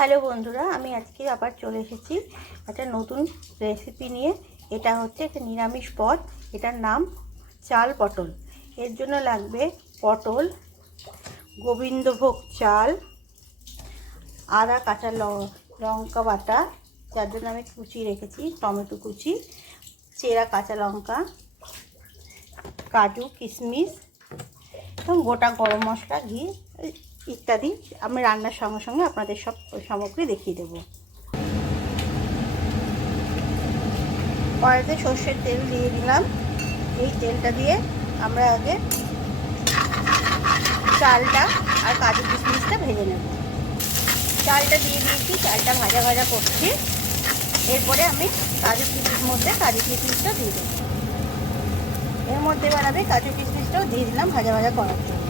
Hello বন্ধুরা, আমি আজকে আবার চলে এসেছি একটা নতুন রেসিপি নিয়ে। এটা হচ্ছে একটা নিরামিষ পদ। এটার নাম চাল পটল। এর জন্য লাগবে পটল, গোবিন্দভোগ চাল, আদা, কাঁচা লঙ্কা বাটা, যার জন্য আমি কুচি রেখেছি, টমেটো কুচি, চেরা কাঁচা লঙ্কা, কাজু, কিশমিশ এবং গোটা গরম মশলা, ঘি ইত্যাদি। আমি রান্নার সঙ্গে সঙ্গে আপনাদের সব সামগ্রী দেখিয়ে দেবো। কড়াইতে সর্ষের তেল দিয়ে দিলাম। এই তেলটা দিয়ে আমরা আগে চালটা আর কাজু কিশমিশটা ভেজে নেব। চালটা দিয়ে দিয়েছি, চালটা ভাজা ভাজা করছি। এরপরে আমি কাজু কিশমিশটা দিয়ে দেবো। এর মধ্যে এবার আমি কাজু কিশমিশটাও দিয়ে দিলাম ভাজা ভাজা করার জন্য।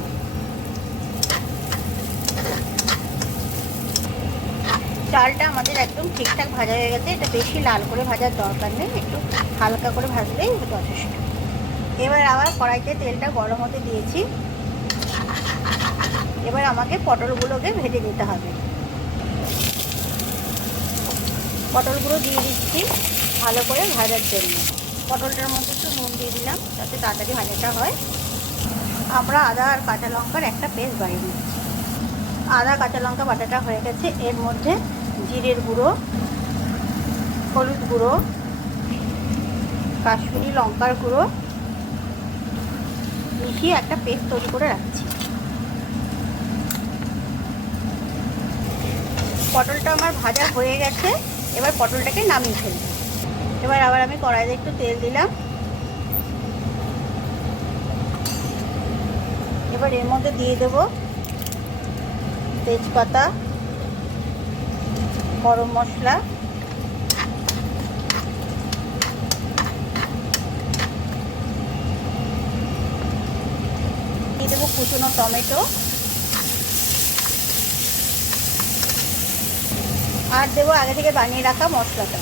চালটা আমাদের একদম ঠিকঠাক ভাজা হয়ে গেছে। এটা বেশি লাল করে ভাজার দরকার নেই, একটু হালকা করে ভাজলেই যথেষ্ট। এবার আবার কড়াইতে তেলটা গরম হতে দিয়েছি। এবার আমাকে পটলগুলোকে ভেজে দিতে হবে। পটলগুলো দিয়ে দিচ্ছি ভালো করে ভাজার জন্য। পটলটার মধ্যে একটু নুন দিয়ে দিলাম যাতে তাড়াতাড়ি ভাজাটা হয়। আমরা আদা আর কাঁচা লঙ্কার একটা পেস্ট বানিয়ে নিচ্ছি। আদা কাঁচা লঙ্কা বাটাটা হয়ে গেছে। এর মধ্যে জিরের গুঁড়ো, হলুদ গুঁড়ো, কাশ্মীরি লঙ্কার গুঁড়ো মিশিয়ে একটা পেস্ট তৈরি করে রাখছি। পটলটা আমার ভাজা হয়ে গেছে। এবার পটলটাকে নামিয়ে ফেলবো। এবার আবার আমি কড়াইতে একটু তেল দিলাম। এবার এর মধ্যে দিয়ে দেবো তেজপাতা, গরম মশলা, দিয়ে দেবো কুচনো টমেটো, আর দেবো আগে থেকে বানিয়ে রাখা মশলাটা।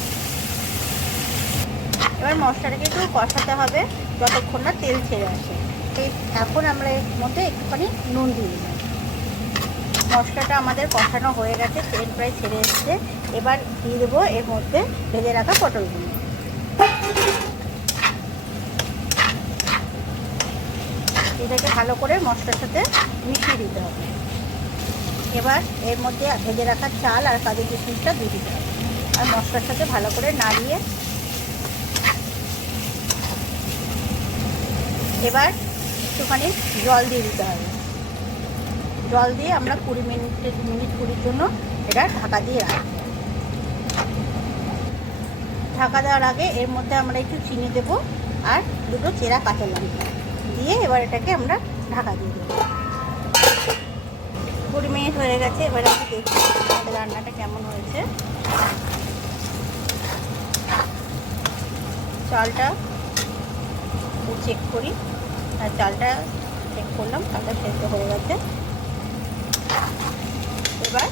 এবার মশলাটাকে একটু কষাতে হবে যতক্ষণ না তেল ছেড়ে আসে। এখন আমরা এর মধ্যে একটুখানি নুন দিয়ে দিলাম। মশলাটা আমাদের কষানো হয়ে গেছে, তেল প্রায় ছেড়ে এসছে। এবার দিয়ে দেবো এর মধ্যে ভেজে রাখা পটলগুলো। এটাকে ভালো করে মশলার সাথে মিশিয়ে দিতে হবে। এবার এর মধ্যে ভেজে রাখা চাল আর কাজু কিশমিশটা দিয়ে দিতে হবে আর মশলার সাথে ভালো করে নাড়িয়ে এবার একটুখানি জল দিয়ে দিতে হবে। জল দিয়ে আমরা 20 মিনিট জন্য এটা ঢাকা দিয়ে রাখবো। ঢাকা দেওয়ার আগে এর মধ্যে আমরা একটু চিনি দেবো আর দুটো চেরা কাঁচা লঙ্কা দিয়ে এবার এটাকে আমরা ঢাকা দিয়ে দেবো। 20 মিনিট হয়ে গেছে। এবার আমরা দেখি আমাদের রান্নাটা কেমন হয়েছে। চালটা চেক করি। আর চালটা চেক করলাম, চালটা সেদ্ধ হয়ে গেছে। এবার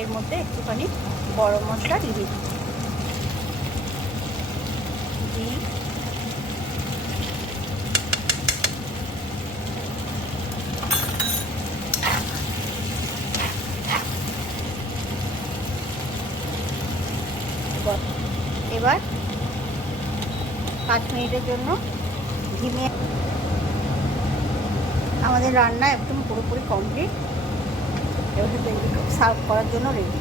এর মধ্যে একটুখানি গরম মশলা দিয়ে দিই। এবার 5 মিনিটের জন্য ধিমে। আমাদের রান্না একদম পুরোপুরি কমপ্লিট। এবার সার্ভ করার জন্য রেডি।